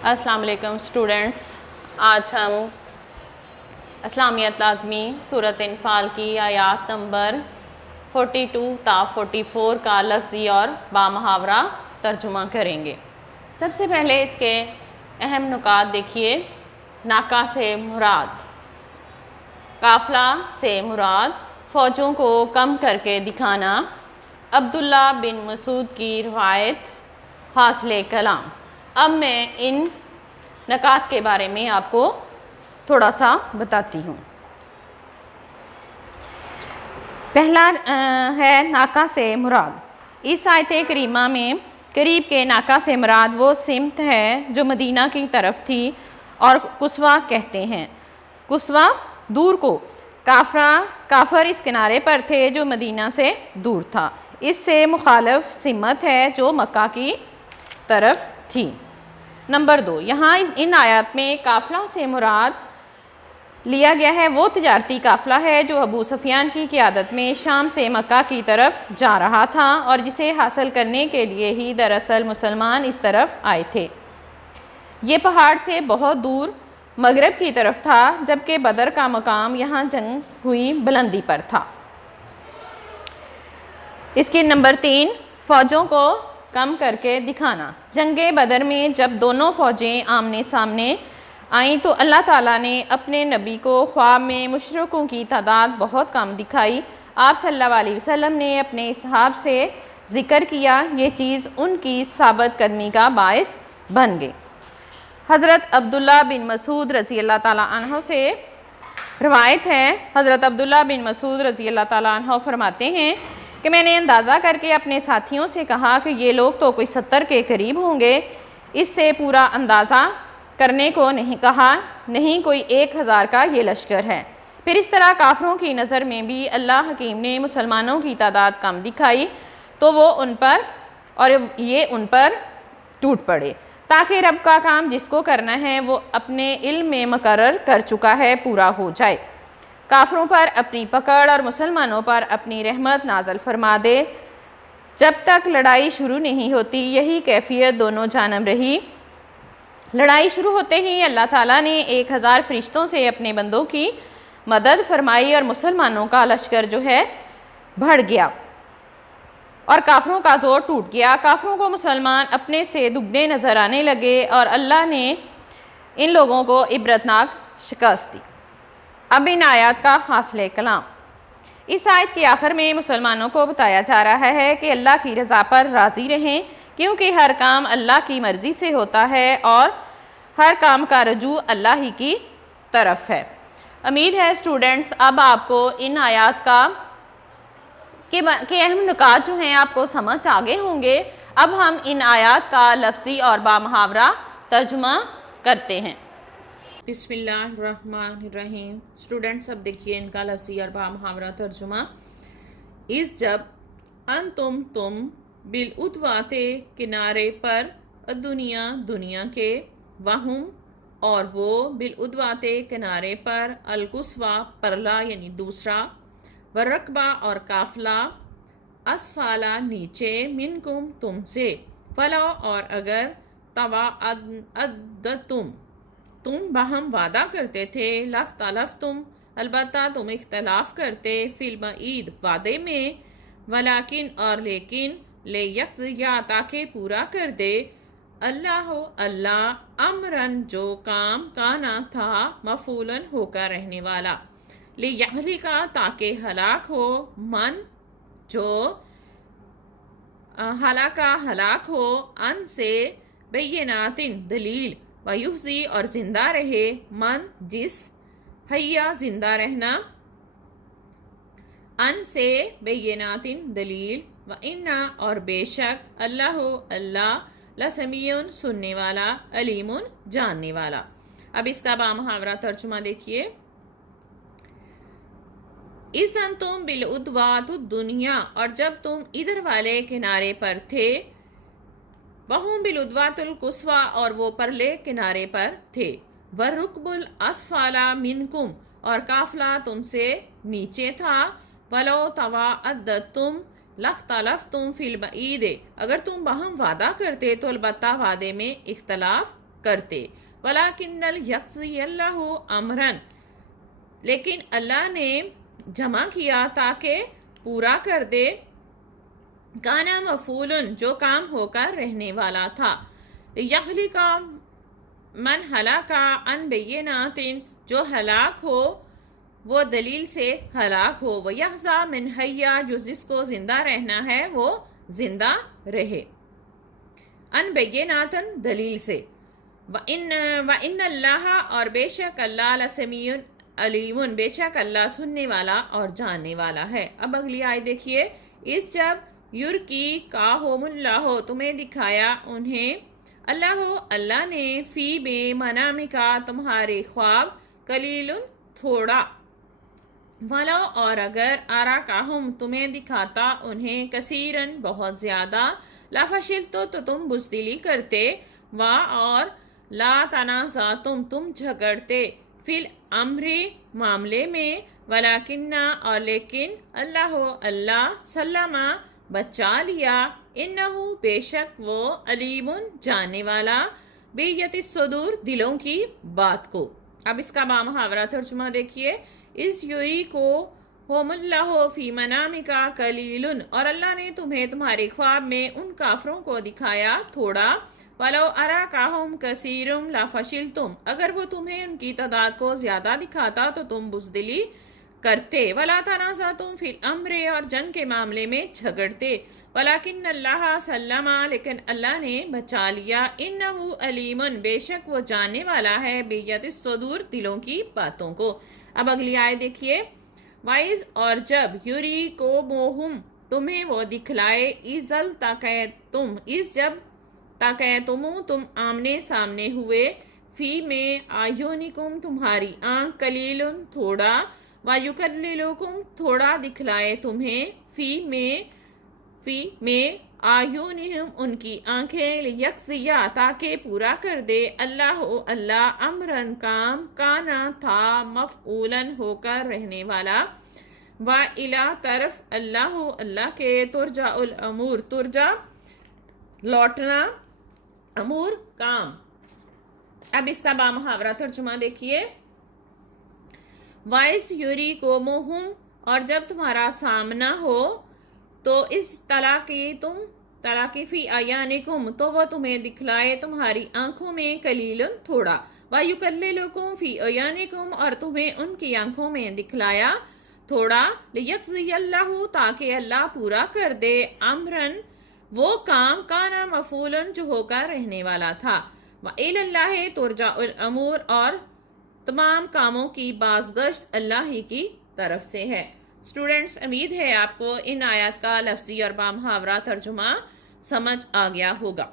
अस्सलाम वालेकुम स्टूडेंट्स, आज हम इस्लामियत लाज़मी सूरत इनफाल की आयात नंबर 42 ता 44 का लफ्ज़ी और बामुहावरा तर्जुमा करेंगे। सबसे पहले इसके अहम नुकात देखिए। नाका से मुराद, काफ़ला से मुराद फ़ौजों को कम करके दिखाना। अब्दुल्ला बिन मसूद की रवायत हासिल कलाम। अब मैं इन नकात के बारे में आपको थोड़ा सा बताती हूँ। पहला है नाका से मुराद। इस आयत करीमा में करीब के नाका से मुराद वो सिमत है जो मदीना की तरफ थी और कुस्वा कहते हैं। कुस्वा दूर को, काफर इस किनारे पर थे जो मदीना से दूर था। इससे मुखालफ सिमत है जो मक्का की तरफ थी। नंबर 2, यहाँ इन आयत में काफ़ला से मुराद लिया गया है वो तिजारती काफ़ला है जो अबू सुफियान की क़ियादत में शाम से मक्का की तरफ जा रहा था और जिसे हासिल करने के लिए ही दरअसल मुसलमान इस तरफ आए थे। ये पहाड़ से बहुत दूर मगरब की तरफ था, जबकि बदर का मकाम यहाँ जंग हुई बुलंदी पर था। इसकी नंबर 3, फ़ौजों को कम करके दिखाना। जंगे बदर में जब दोनों फ़ौजें आमने सामने आईं तो अल्लाह ताला ने अपने नबी को ख्वाब में मुशरिकों की तादाद बहुत कम दिखाई। आप सल्लल्लाहु अलैहि वसल्लम ने अपने इसहाब से ज़िक्र किया, ये चीज़ उनकी साबित कदमी का बायस बन गई। हज़रत अब्दुल्ला बिन मसूद रज़ी अल्लाह ताला अन्हो से रवायत है। हज़रत अब्दुल्ला बिन मसूद रज़ी अल्लाह ताला अन्हो फरमाते हैं कि मैंने अंदाज़ा करके अपने साथियों से कहा कि ये लोग तो कोई 70 के करीब होंगे। इससे पूरा अंदाज़ा करने को नहीं कहा, नहीं कोई 1000 का ये लश्कर है। फिर इस तरह काफरों की नज़र में भी अल्लाह हकीम ने मुसलमानों की तादाद कम दिखाई तो वो उन पर और ये उन पर टूट पड़े, ताकि रब का काम जिसको करना है वो अपने इल्म में मुकर्रर कर चुका है पूरा हो जाए। काफरों पर अपनी पकड़ और मुसलमानों पर अपनी रहमत नाजल फरमा दे। जब तक लड़ाई शुरू नहीं होती यही कैफियत दोनों जानब रही। लड़ाई शुरू होते ही अल्लाह ताला ने 1000 फरिश्तों से अपने बंदों की मदद फरमाई और मुसलमानों का लश्कर जो है बढ़ गया और काफरों का जोर टूट गया। काफरों को मुसलमान अपने से दुगने नज़र आने लगे और अल्लाह ने इन लोगों को इबरतनाक शिकस्त दी। अब इन आयत का हासिल कलाम। इस आयत के आखिर में मुसलमानों को बताया जा रहा है कि अल्लाह की रज़ा पर राज़ी रहें, क्योंकि हर काम अल्लाह की मर्ज़ी से होता है और हर काम का रजू अल्लाह ही की तरफ है। उम्मीद है स्टूडेंट्स अब आपको इन आयत के अहम नुकात जो हैं आपको समझ आ गए होंगे। अब हम इन आयत का लफ्ज़ी और बामुहावरा तर्जुमा करते हैं। बिस्मिल्लाहिर्रहमानिर्रहीम। स्टूडेंट्स अब देखिए इनका लफ्ज़ी और बामुहावरा तर्जुमा। इस जब तुम बिल उदवाते किनारे पर दुनिया दुनिया के, वहुम और वो बिल उदवाते किनारे पर, अलकुस्वा परला यानी दूसरा, वरकबा और काफला, असफाला नीचे, मिनकुम तुमसे, फलो और अगर, तवा तुम बहम वादा करते थे, लख तलफ तुम अलबत्ता तुम इख्तलाफ करते, फिल्म ईद वादे में, वलाकिन और लेकिन, ले यक्ज़िया ताकि पूरा कर दे, अल्लाह अल्लाह अमरन जो काम काना था, मफूलन होकर रहने वाला, ले यहली का ताकि हलाक हो, मन जो हलाक हो, अन से बेयनातिन दलील, वयुफ़ी और जिंदा रहे, मन जिस, हैया जिंदा रहना, अन से बेयनातिन दलील, व इन्ना और बेशक, अल्लाह अल्लाह, लसमीउन सुनने वाला, अलीमुन जानने वाला। अब इसका बामुहावरा तर्जुमा देखिए। इस तुम बिल उदवात दुनिया और जब तुम इधर वाले किनारे पर थे, वहुम बिल उदवातुल कुस्वा और वो परले किनारे पर थे, वरुकबुल असफाला मिनकुम और काफला तुमसे नीचे था, वलो तवा तुम लख तलफ तुम फिल बईद अगर तुम बहम वादा करते तो अलबत्ता वादे में इख्तलाफ करते। वलाकिन्नल यक्ज़ी अल्लाहु अमरन, लेकिन अल्लाह ने जमा किया ताकि पूरा कर दे, काना मफूलन, जो काम होकर रहने वाला था, यहलिका मन हलाका अन बेयिनातिन, जो हलाक हो वो दलील से हलाक हो, व यहज़ा मिन हय्या, जो जिसको जिंदा रहना है वो जिंदा रहे, अन बेयिनातन, दलील से, व इन अल्लाह, और बेशक अल्लाह, लसमीउन अलीमुन, बेशक अल्लाह सुनने वाला और जानने वाला है। अब अगली आयत देखिए, इस जब युरकी काहुमुल्लाह, तुम्हें दिखाया उन्हें, अल्लाह, अल्लाह ने, फी में मनामिका, तुम्हारे ख्वाब, कलीलुन, थोड़ा, वलो, और अगर, आरा काहुम, तुम्हें दिखाता उन्हें, कसीरन, बहुत ज़्यादा, लाफशिल, तो तुम बुज़दिली करते, वाह, और ला तनाज़ा, तुम झगड़ते, फिल अम्री, मामले में, वलाकिन्ना, और लेकिन, अल्लाह, अल्लाह, सल्लमा, बचा लिया, इन्नहु, बेशक वो, अलीमुन, जानने वाला, बियतिस सुदूर, दिलों की बात को। अब इसका बामुहावरा तर्जुमा देखिए, इस युरी को होमुल्लाह फी मनामिका कलीलुन, और अल्लाह ने तुम्हें तुम्हारे ख्वाब में उन काफरों को दिखाया थोड़ा, वलो अरा काहुम कसीरुम लाफशिल, तुम, अगर वो तुम्हें उनकी तादाद को ज्यादा दिखाता तो तुम बुज़दिली करते, वला तनाज़ा, तुम फिल अम्रे, और जंग के मामले में झगड़ते, वलाकिन अल्लाह सल्लमा, लेकिन अल्लाह ने बचा लिया, इन्नहु अलीमुन, बेशक वो जानने वाला है, बियतिस सुदूर, दिलों की बातों को। अब अगली आयत देखिए, वाइज, और जब, युरी को मोहुम, तुम्हें वो दिखलाए, इजल ताकि तुम, इस जब, ताकि तुम आमने सामने हुए, फी में आयुनिकुम, तुम्हारी आंख, कलीलुन, थोड़ा, वायुकल्लिलुकुम, थोड़ा दिखलाए तुम्हें, फी में आयुनिहुम, उनकी आंखें, यक्सिया, ताकि पूरा कर दे, अल्लाह, अल्लाह, अमरन, काम, काना, था, मफऊलन, होकर रहने वाला, व इला, तरफ, अल्लाह, अल्लाह के, तुरजा उल अमूर, तुरजा, लौटना, अमूर, काम। अब इसका बामुहावरा तर्जुमा देखिए, वाइस युरी को मोहुम, और जब तुम्हारा सामना हो, तो इस तलाकी फी अयानिकुम, तो वह तुम्हें दिखलाए तुम्हारी आंखों में, कलीलन, थोड़ा, वायुकल्लिलुकुम फी अयानिकुम, और तुम्हें उनकी आंखों में दिखलाया थोड़ा, लियक्ज़ियल्लाहु, ताकि अल्लाह पूरा कर दे, अमरन, वो काम, काना मफूलन, जो होकर रहने वाला था, व इलल्लाहि तुरजाउल अमूर, और तमाम कामों की बाज़गश्त अल्लाह ही की तरफ से है। स्टूडेंट्स, उम्मीद है आपको इन आयत का लफ्ज़ी और बामुहावरा तर्जुमा समझ आ गया होगा।